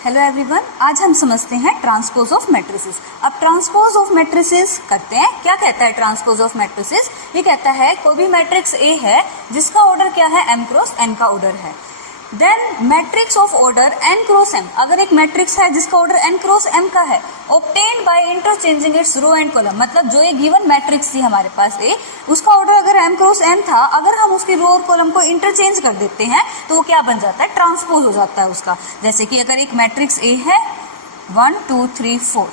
Hello everyone, आज हम समझते हैं ट्रांसपोज ऑफ मैट्रिसेस। अब ट्रांसपोज ऑफ मैट्रिसेस करते हैं। क्या कहता है ट्रांसपोज ऑफ मैट्रिसेस? ये कहता है कोई भी मैट्रिक्स ए है जिसका ऑर्डर क्या है, m क्रॉस n का ऑर्डर है। Then matrix of order n cross m, अगर एक मैट्रिक्स है जिसका ऑर्डर n क्रॉस m का है, obtained by interchanging its row and column, मतलब जो ये गिवन मैट्रिक्स थी हमारे पास ए, उसका ऑर्डर अगर m क्रॉस n था, अगर हम उसकी रो और कॉलम को इंटरचेंज कर देते हैं तो वो क्या बन जाता है, ट्रांसपोज हो जाता है उसका। जैसे कि अगर एक मैट्रिक्स ए है 1 2 3 4,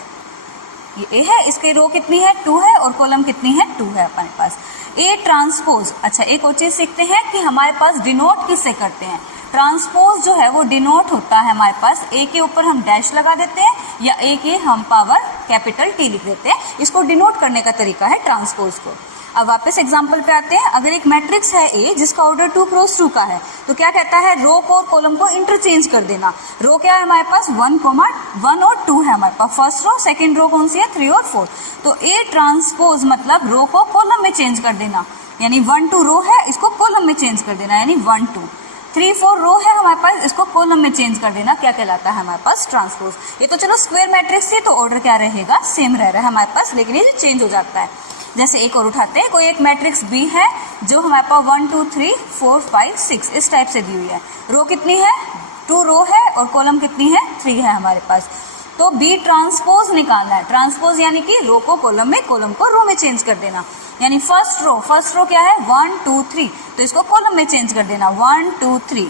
ये ए है, इसकी रो कितनी है 2 है और कॉलम कितनी है 2 है अपने पास। A transpose. अच्छा, एक और चीज सीखते हैं कि हमारे पास डिनोट किससे करते हैं। ट्रांसपोज जो है वो डिनोट होता है हमारे पास, ए के ऊपर हम डैश लगा देते हैं या ए के हम पावर कैपिटल टी लिख देते हैं। इसको डिनोट करने का तरीका है ट्रांसपोज को। अब वापस एग्जांपल पे आते हैं। अगर एक मैट्रिक्स है ए जिसका ऑर्डर 2 क्रॉस 2 का है, तो क्या कहता है, रो को और कॉलम को इंटरचेंज कर देना। रो क्या है हमारे पास 1 और 2 है हमारे पास, फर्स्ट रो, सेकंड रो कौन सी है 3 और 4। तो ए ट्रांसपोज मतलब रो को कॉलम में चेंज कर देना, यानी 1 2 रो है, इसको कॉलम में चेंज कर देना, यानी 1 2। 3 4 रो है हमारे पास, इसको कॉलम में चेंज कर देना, क्या कहलाता है हमारे पास, ट्रांसपोज। ये तो चलो स्क्वायर मैट्रिक्स थी तो ऑर्डर क्या रहेगा, सेम रह रहा है हमारे पास, लेकिन ये चेंज हो जाता है। जैसे एक और उठाते हैं, कोई एक मैट्रिक्स बी है जो हमारे पास 1 2 3 4 5 6 इस टाइप से दी हुई है। रो कितनी है 2 रो है और कॉलम कितनी है 3 है हमारे पास। तो बी ट्रांसपोज निकालना है। ट्रांसपोज यानी कि रो को कॉलम में, कॉलम को रो में चेंज कर देना। यानी फर्स्ट रो क्या है 1 2 3, तो इसको कॉलम में चेंज कर देना 1 2 3।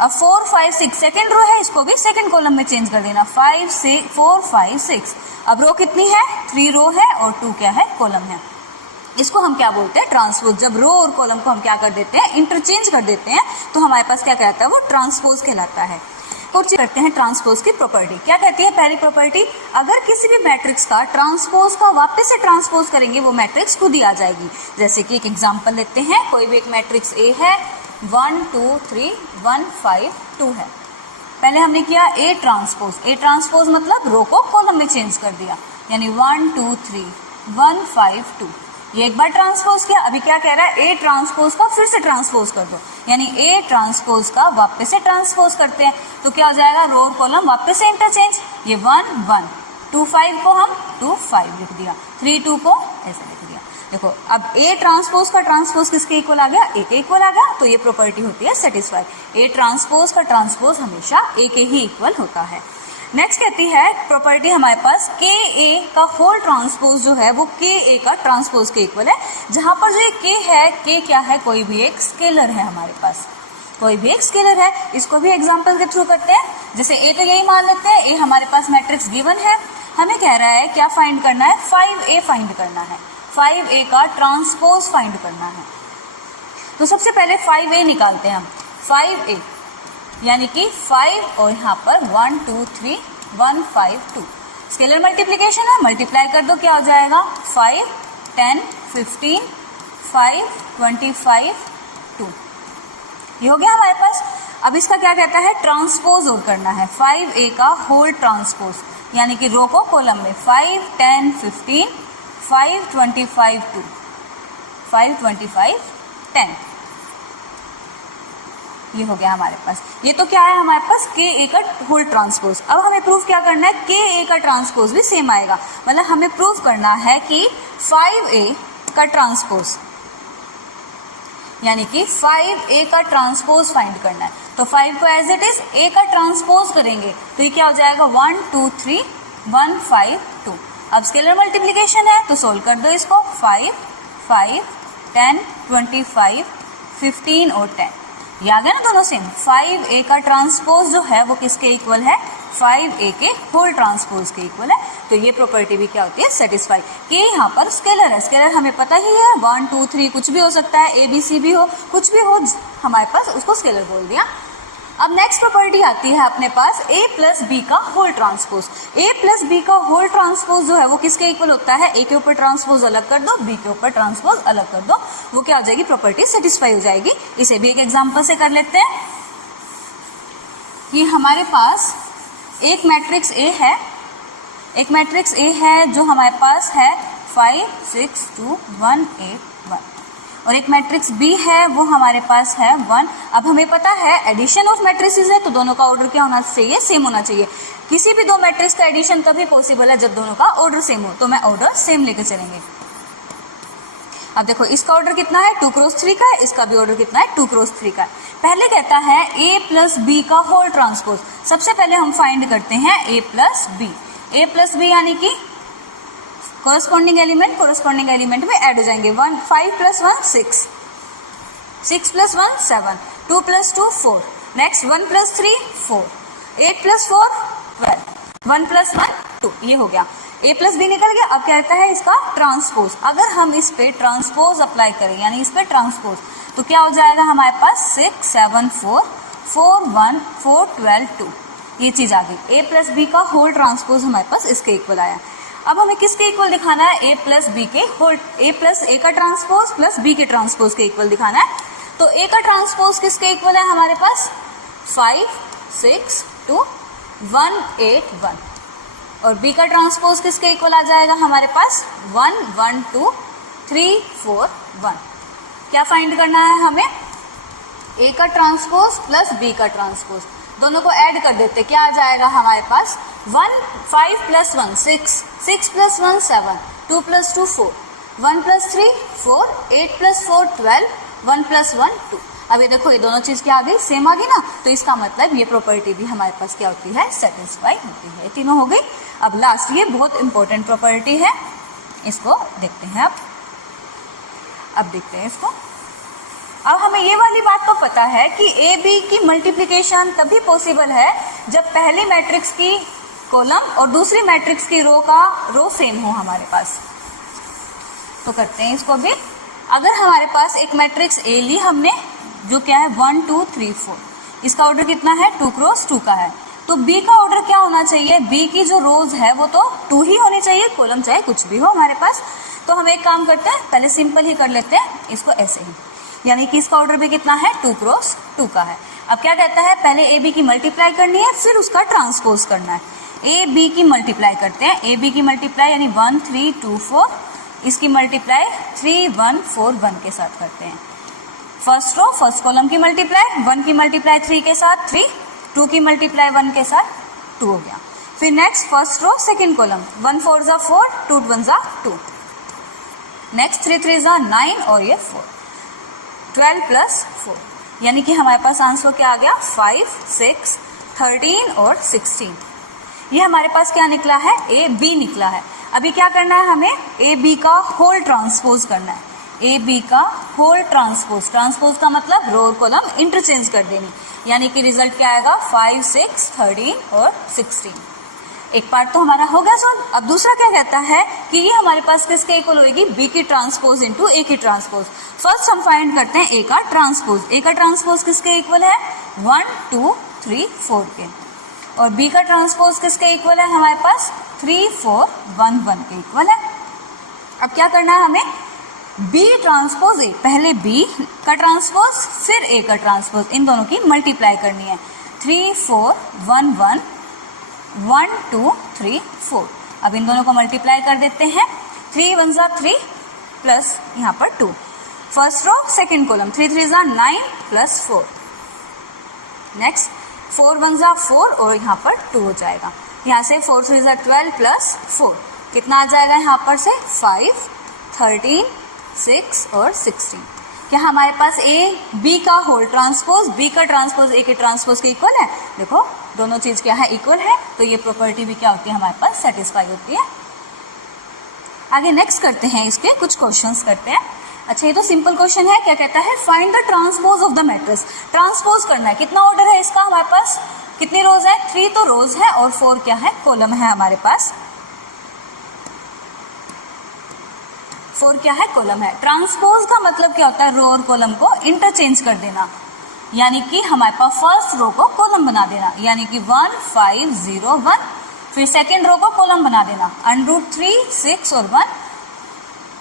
अब 4 5 6 सेकेंड रो है, इसको भी सेकेंड कॉलम में चेंज कर देना 5 6 4 5 6। अब रो कितनी है 3 रो है और 2 क्या है, कॉलम है। इसको हम क्या बोलते हैं, ट्रांसपोज। जब रो और कॉलम को हम क्या कर देते हैं, इंटरचेंज कर देते हैं, तो हमारे पास क्या कहता है, वो ट्रांसपोज कहलाता है। और करते हैं ट्रांसपोज की प्रॉपर्टी। क्या कहती है पहली प्रॉपर्टी, अगर किसी भी मैट्रिक्स का ट्रांसपोज का वापस से ट्रांसपोज करेंगे वो मैट्रिक्स खुद ही आ जाएगी। जैसे कि एक एग्जांपल लेते हैं, कोई भी एक मैट्रिक्स ए है 1 2 3 1 5 2 है। पहले हमने किया ए ट्रांसपोज। ए ट्रांसपोज मतलब रो को कॉलम में चेंज कर दिया, यानी 1 2 3 1 5 2। ये एक बार ट्रांसपोज किया, अभी क्या कह रहा है, ए ट्रांसपोज का फिर से ट्रांसपोज कर दो, यानी ए ट्रांसपोज का वापस से ट्रांसपोज करते हैं। तो क्या हो जाएगा, रो और कॉलम वापस से इंटरचेंज, ये 1 1 2 5 को हम 2 5 लिख दिया, 3 2 को ऐसे लिख दिया। देखो अब ए ट्रांसपोज का ट्रांसपोज किसके इक्वल आ गया, ए के इक्वल आ गया, तो ये प्रॉपर्टी होती है सेटिस्फाई। ए ट्रांसपोज का ट्रांसपोज हमेशा ए के ही इक्वल होता है। नेक्स्ट कहती है प्रॉपर्टी हमारे पास, के ए का होल ट्रांसपोज जो है वो के ए का ट्रांसपोज के इक्वल है। जहां पर जो ये के है, के क्या है, कोई भी एक स्केलर है हमारे पास, कोई भी एक स्केलर है। इसको भी एग्जांपल के थ्रू करते हैं। जैसे ए तो यही मान लेते हैं, ए हमारे पास मैट्रिक्स गिवन है, हमें कह रहा है क्या फाइंड करना है, 5a फाइंड करना है, 5a का ट्रांसपोज फाइंड करना है। तो सबसे पहले 5a निकालते हैं हम। 5a यानी कि 5 और यहाँ पर 1 2 3 1 5 2, स्केलर मल्टीप्लीकेशन है, मल्टीप्लाई कर दो, क्या हो जाएगा 5 10 15 5 25 2। ये हो गया हमारे पास। अब इसका क्या कहता है, ट्रांसपोज और करना है, 5a का होल ट्रांसपोज, यानी कि रो को कॉलम में 5 10 15 5 25 2 5 25 10। ये हो गया हमारे पास। ये तो क्या है हमारे पास, के ए का होल ट्रांसपोज। अब हमें प्रूफ क्या करना है, के ए का ट्रांसपोज भी सेम आएगा, मतलब हमें प्रूफ करना है कि 5a का ट्रांसपोज, यानी कि 5a का ट्रांसपोज फाइंड करना है। तो 5 को एज इट इज a का ट्रांसपोज करेंगे तो ये क्या हो जाएगा 1 2 3 1 5 2। अब स्केलर मल्टीप्लीकेशन है तो सोल्व कर दो इसको, 5 5 10 25 15 और 10। ये आ गया ना दोनों सेम। 5a का ट्रांसपोज जो है वो किसके इक्वल है, 5a के होल ट्रांसपोज के इक्वल है। तो ये प्रॉपर्टी भी क्या होती है, सेटिस्फाई। कि यहाँ पर स्केलर है, स्केलर हमें पता ही है 1 2 3 कुछ भी हो सकता है, a b c भी हो, कुछ भी हो हमारे पास, उसको स्केलर बोल दिया। अब नेक्स्ट प्रॉपर्टी आती है अपने पास a प्लस बी का whole transpose. a plus b का होल ट्रांसपोज जो है वो किसके इक्वल होता है, a के ऊपर ट्रांसपोज अलग कर दो, b के ऊपर ट्रांसपोज अलग कर दो, वो क्या हो जाएगी, प्रॉपर्टी सेटिस्फाई हो जाएगी। इसे भी एक एग्जांपल से कर लेते हैं कि हमारे पास एक मैट्रिक्स a है, एक मैट्रिक्स a है जो हमारे पास है 5 6 2 1 8 1। और एक मैट्रिक्स बी है वो हमारे पास है 1। अब हमें पता है एडिशन ऑफ मैट्रिसेस है तो दोनों का ऑर्डर क्या होना चाहिए, सेम होना चाहिए। किसी भी दो मैट्रिक्स का एडिशन तभी पॉसिबल है जब दोनों का ऑर्डर सेम हो, तो मैं ऑर्डर सेम लेके चलेंगे। अब देखो इसका ऑर्डर कितना है 2 क्रॉस 3 का है, इसका भी ऑर्डर कितना है 2 क्रॉस 3 का है। पहले कहता है a प्लस बी का होल ट्रांसपोज। सबसे पहले हम फाइंड करते हैं a प्लस बी यानी कि कोरस्पॉन्डिंग एलिमेंट में ऐड हो जाएंगे। 5 plus 1 6, 6 plus 1 7, 2 plus 2 4, next 1 plus 3 4, 8 plus 4 12, 1 plus 1 2, ये हो गया। a प्लस बी निकल गया। अब क्या कहता है इसका ट्रांसपोज। अगर हम इस पे ट्रांसपोज अप्लाई करें यानी इस पे ट्रांसपोज तो क्या हो जाएगा हमारे पास 6 7 4 4 1 4 12 2, ये चीज आ गई। a प्लस बी का होल ट्रांसपोज हमारे पास इसके इक्वल आया। अब हमें किसके इक्वल दिखाना है, a प्लस बी के होल, a प्लस ए का ट्रांसपोज प्लस बी के ट्रांसपोज के इक्वल दिखाना है। तो a का ट्रांसपोज किसके इक्वल है हमारे पास 5 6 2 1 8 1, और b का ट्रांसपोज किसके इक्वल आ जाएगा हमारे पास 1 1 2 3 4 1। क्या फाइंड करना है हमें, a का ट्रांसपोज प्लस b का ट्रांसपोज, दोनों को ऐड कर देते, क्या आ जाएगा हमारे पास 5 plus 1 6, 6 plus 1 7, 2 plus 2 4, 1 plus 3 4, 8 plus 4 12, 1 plus 1 2। अब ये देखो ये दोनों चीज क्या आ गई, सेम आ गई ना, तो इसका मतलब ये प्रॉपर्टी भी हमारे पास क्या होती है, सेटिस्फाई होती है। तीनों हो गई। अब लास्ट ये बहुत इंपॉर्टेंट प्रॉपर्टी है, इसको देखते हैं। अब देखते हैं इसको। अब हमें ये वाली बात तो पता है कि ए बी की मल्टीप्लिकेशन तभी पॉसिबल है जब पहली मैट्रिक्स की कॉलम और दूसरी मैट्रिक्स की रो का रो सेम हो हमारे पास। तो करते हैं इसको भी। अगर हमारे पास एक मैट्रिक्स ए ली हमने जो क्या है 1 2 3 4, इसका ऑर्डर कितना है 2 क्रॉस 2 का है, तो बी का ऑर्डर क्या होना चाहिए, बी की जो रोज है वो तो 2 ही होनी चाहिए, कॉलम चाहे कुछ भी हो हमारे पास। तो हम एक काम करते हैं, पहले सिंपल ही कर लेते हैं इसको ऐसे ही, यानी कि इसका ऑर्डर भी कितना है 2 क्रॉस 2 का है। अब क्या कहता है, पहले ए बी की मल्टीप्लाई करनी है फिर उसका ट्रांसपोज करना है। ए बी की मल्टीप्लाई करते हैं, ए बी की मल्टीप्लाई यानी 1 3 2 4, इसकी मल्टीप्लाई 3 1 4 1 के साथ करते हैं। फर्स्ट रो फर्स्ट कॉलम की मल्टीप्लाई, 1 की मल्टीप्लाई 3 के साथ 3, 2 की मल्टीप्लाई 1 के साथ 2 हो गया। फिर next first row second column, 1 4 जा 4, 2 1 जा 2, नेक्स्ट 3 3 जा 9 और ये 4, 12 प्लस 4, यानी कि हमारे पास आंसर क्या आ गया 5 6 13 और 16। ये हमारे पास क्या निकला है, ए बी निकला है। अभी क्या करना है हमें, ए बी का होल ट्रांसपोज करना है। ए बी का होल ट्रांसपोज, ट्रांसपोज का मतलब रो और कॉलम इंटरचेंज कर देनी, यानी कि रिजल्ट क्या आएगा 5 6 13 और 16। एक पार्ट तो हमारा हो गया सॉल्व। अब दूसरा क्या कहता है कि ये हमारे पास किसके इक्वल होगी, बी की ट्रांसपोज इंटू ए की ट्रांसपोज। फर्स्ट हम फाइंड करते हैं ए का ट्रांसपोज। ए का ट्रांसपोज किसके इक्वल है 1 2 3 4 के, और बी का ट्रांसपोज किसके इक्वल है हमारे पास 3 4 1 1 के इक्वल है। अब क्या करना है हमें, बी ट्रांसपोज ए, पहले बी का ट्रांसपोज फिर ए का ट्रांसपोज, इन दोनों की मल्टीप्लाई करनी है। 3 4 1 1 1 2 3 4। अब इन दोनों को मल्टीप्लाई कर देते हैं, 3 1 जा 3 प्लस यहाँ पर 2, फर्स्ट रो सेकेंड कॉलम 3 3 जा 9 प्लस 4, नेक्स्ट 4 1 जा 4 और यहाँ पर 2 हो जाएगा। यहाँ से 4 3 जा 12 प्लस 4, कितना आ जाएगा यहाँ पर से 5 13 6 और 16। क्या हमारे पास ए बी का होल ट्रांसपोज, बी का ट्रांसपोज ए के ट्रांसपोज के इक्वल है। देखो दोनों चीज क्या है, इक्वल है, तो ये प्रॉपर्टी भी क्या होती है हमारे पास, सेटिस्फाई होती है। आगे नेक्स्ट करते हैं, इसके कुछ क्वेश्चंस करते हैं। अच्छा ये तो सिंपल क्वेश्चन है, क्या कहता है find the transpose of the matrix. Transpose करना है, कितना ऑर्डर है इसका हमारे पास, कितनी रोज है 3 तो रोज है और 4 क्या है कॉलम है हमारे पास, 4 क्या है कॉलम है। ट्रांसपोज का मतलब क्या होता है, रो और कॉलम को इंटरचेंज कर देना, यानी कि हमारे पास फर्स्ट रो को कॉलम बना देना, यानी कि 1 5 0 1, फिर सेकेंड रो को कॉलम बना देना, √3 6 और 1,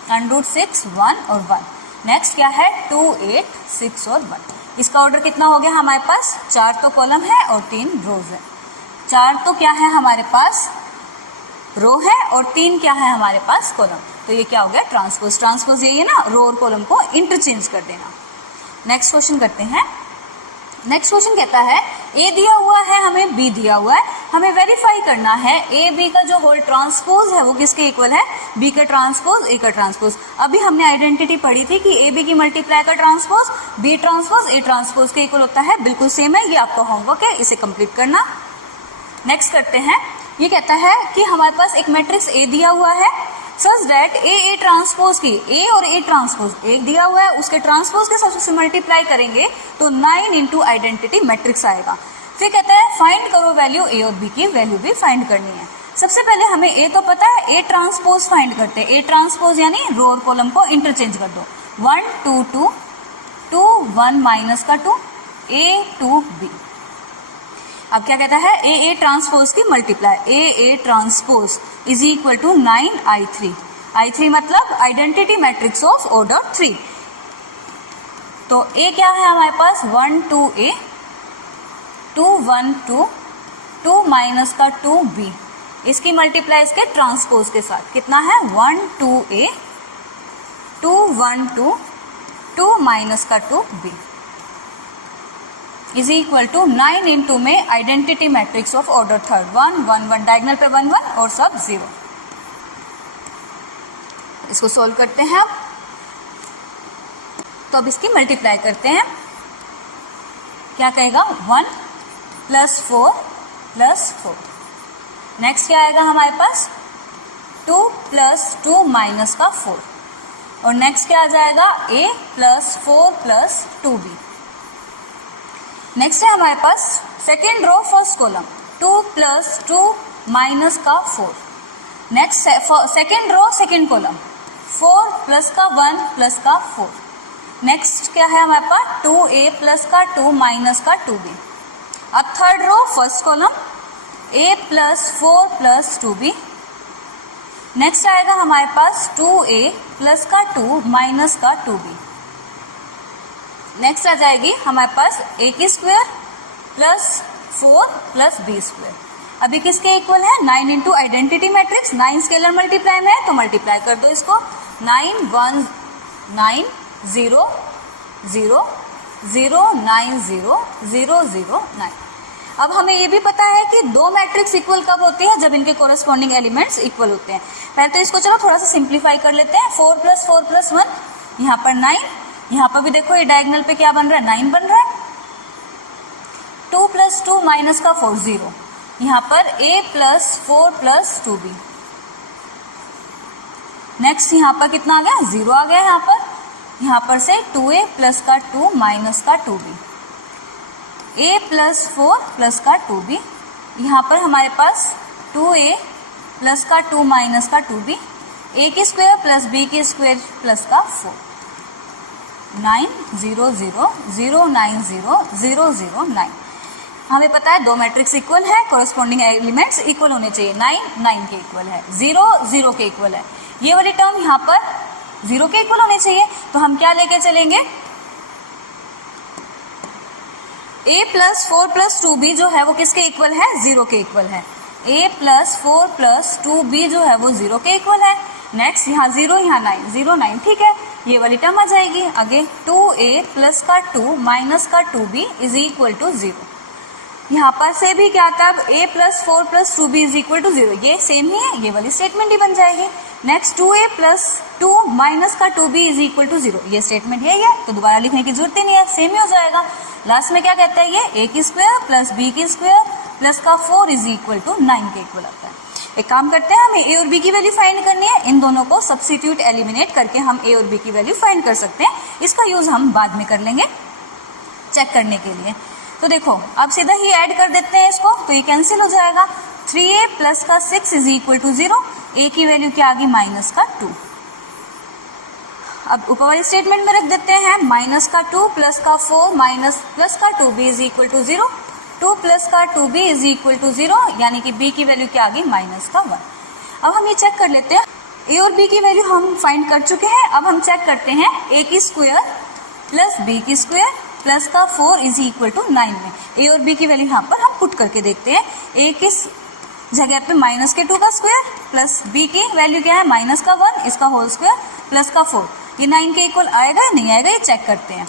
√6 1 और 1, नेक्स्ट क्या है 2 8 6 और 1। इसका ऑर्डर कितना हो गया हमारे पास, 4 तो कॉलम है और 3 रोज है। 4 तो क्या है हमारे पास रो है और 3 क्या है हमारे पास कॉलम, तो ये क्या हो गया ट्रांसपोज। ट्रांसपोज यही है ना, रो और कॉलम को इंटरचेंज कर देना। नेक्स्ट क्वेश्चन करते हैं। नेक्स्ट क्वेश्चन कहता है ए दिया हुआ है, हमें बी दिया हुआ है, हमें वेरीफाई करना है ए बी का जो होल ट्रांसपोज है वो किसके इक्वल है, बी का ट्रांसपोज ए का ट्रांसपोज। अभी हमने आइडेंटिटी पढ़ी थी कि ए बी की मल्टीप्लाई का transpose b transpose a transpose के इक्वल होता है, बिल्कुल सेम है, ये आपका होमवर्क है, इसे कंप्लीट करना। नेक्स्ट करते हैं, ये कहता है कि हमारे पास एक मैट्रिक्स ए दिया हुआ है सच दैट ए ट्रांसपोज की, ए और ए ट्रांसपोज एक दिया हुआ है, उसके ट्रांसपोज के साथ उसे मल्टीप्लाई करेंगे तो 9 इंटू आइडेंटिटी मैट्रिक्स आएगा। फिर कहता है फाइंड करो वैल्यू ए और बी की वैल्यू भी फाइंड करनी है। सबसे पहले हमें ए तो पता है, ए ट्रांसपोज फाइंड करते हैं। ए ट्रांसपोज यानी रो और कॉलम को इंटरचेंज कर दो, 1 2 2 2 1 माइनस का 2 ए 2 बी। अब क्या कहता है ए ट्रांसपोज की multiply, a transpose is equal to 9 I3 मतलब आइडेंटिटी मैट्रिक्स ऑफ ऑर्डर 3। तो ए क्या है हमारे पास 1 2 ए 2 1 2 2 माइनस का 2 बी, इसकी मल्टीप्लाई इसके ट्रांसपोज के साथ कितना है 1 2 ए 2 1 2 2 माइनस का 2 B is equal to 9 into में identity matrix of order third 1 1 1, diagonal पे 1 1 और सब 0। इसको सोल्व करते हैं अब। तो अब इसकी मल्टीप्लाई करते हैं, क्या कहेगा 1 प्लस 4 प्लस 4। नेक्स्ट क्या आएगा हमारे पास 2 प्लस 2 माइनस का 4, और नेक्स्ट क्या आ जाएगा a plus 4 plus 2b। Next है हमारे पास second row first column 2 plus 2 minus का 4। Next second row second column 4 plus का 1 प्लस का 4। नेक्स्ट क्या है हमारे पास 2a प्लस का 2 माइनस का 2b। अब third row first column a plus 4 plus 2b। Next आएगा हमारे पास 2a प्लस का 2 माइनस का 2b। नेक्स्ट आ जाएगी हमारे पास a की square plus 4 plus b square. अभी किसके इक्वल है 9 into identity matrix, 9 scalar multiply में है तो मल्टीप्लाई कर दो इसको, 9 1 9 0 0 0 9 0 0 0 9। अब हमें ये भी पता है कि दो मैट्रिक्स इक्वल कब होती है, जब इनके कोरस्पॉन्डिंग एलिमेंट्स इक्वल होते हैं। पहले तो इसको चलो थोड़ा सा सिंप्लीफाई कर लेते हैं, 4 प्लस 1, यहाँ पर 9, यहाँ पर भी देखो ये डायगोनल पे क्या बन रहा है 9 बन रहा है, 2 प्लस 2 माइनस का 4 0, यहाँ पर a plus 4 plus 2b। Next यहाँ पर कितना आ गया 0 आ गया, यहाँ पर से 2a प्लस का 2 माइनस का 2b, a प्लस 4 प्लस का 2b, यहाँ पर हमारे पास 2a प्लस का 2 माइनस का 2b, a की स्क्वायर प्लस b की स्क्वायर प्लस का 4, 9 0 0 0 9 0 0 0 9। हमें पता है दो मैट्रिक्स इक्वल है, कोरस्पॉन्डिंग एलिमेंट्स इक्वल होने चाहिए, 9 9 के इक्वल है, 0 0 के इक्वल है, ये वाली टर्म यहाँ पर 0 के इक्वल होने चाहिए। तो हम क्या लेके चलेंगे a प्लस 4 प्लस 2b जो है वो किसके इक्वल है 0 के इक्वल है, a प्लस 4 प्लस 2b जो है वो 0 के इक्वल है। नेक्स्ट यहाँ 0 यहाँ 9 0 9, ठीक है, ये वाली टर्म आ जाएगी। आगे 2a प्लस का 2 माइनस का 2b इज इक्वल टू 0। यहाँ पर से भी क्या था, अब a plus 4 plus 2b is equal to 0, ये सेम ही है, ये वाली स्टेटमेंट ही बन जाएगी। नेक्स्ट 2a प्लस 2 माइनस का 2b इज इक्वल टू 0, ये स्टेटमेंट यही है, तो दोबारा लिखने की जरूरत ही नहीं है, सेम ही हो जाएगा। लास्ट में क्या कहता है ये a की स्क्वायर प्लस b की स्क्वायर प्लस का 4 इज इक्वल टू 9 के इक्वल आता है। एक काम करते हैं, हमें a और b की वैल्यू फाइंड करनी है, इन दोनों को सब्स्टिट्यूट एलिमिनेट करके हम a और b की वैल्यू फाइंड कर सकते हैं। इसका यूज हम बाद में कर लेंगे चेक करने के लिए। तो देखो अब सीधा ही ऐड कर देते हैं इसको, तो ये कैंसिल हो जाएगा। 3a प्लस का 6 इज इक्वल टू 0, a की वैल्यू क्या आ गई माइनस का 2। अब ऊपर वाली स्टेटमेंट में रख देते हैं, माइनस का 2 प्लस का 4 माइनस प्लस का 2b is equal to 0, 2 plus का 2b इज इक्वल टू 0, यानी कि b की वैल्यू क्या आ गई माइनस का 1। अब हम ये चेक कर लेते हैं, a और b की वैल्यू हम फाइंड कर चुके हैं। अब हम चेक करते हैं a की स्क्वायर प्लस b की स्क्वायर प्लस का 4 इज इक्वल टू 9 में a और b की वैल्यू यहाँ पर हम पुट करके देखते हैं। a की जगह पे माइनस के 2 का स्क्वायर प्लस बी की वैल्यू क्या है माइनस का 1, इसका होल स्क्वायर प्लस का 4, ये 9 के इक्वल आएगा या नहीं आएगा, ये चेक करते हैं।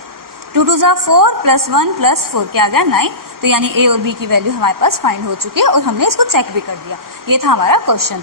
2 2 ज़ा 4 प्लस 1 प्लस 4 क्या आ गया 9, तो यानी ए और बी की वैल्यू हमारे पास फाइंड हो चुकी है और हमने इसको चेक भी कर दिया। ये था हमारा क्वेश्चन।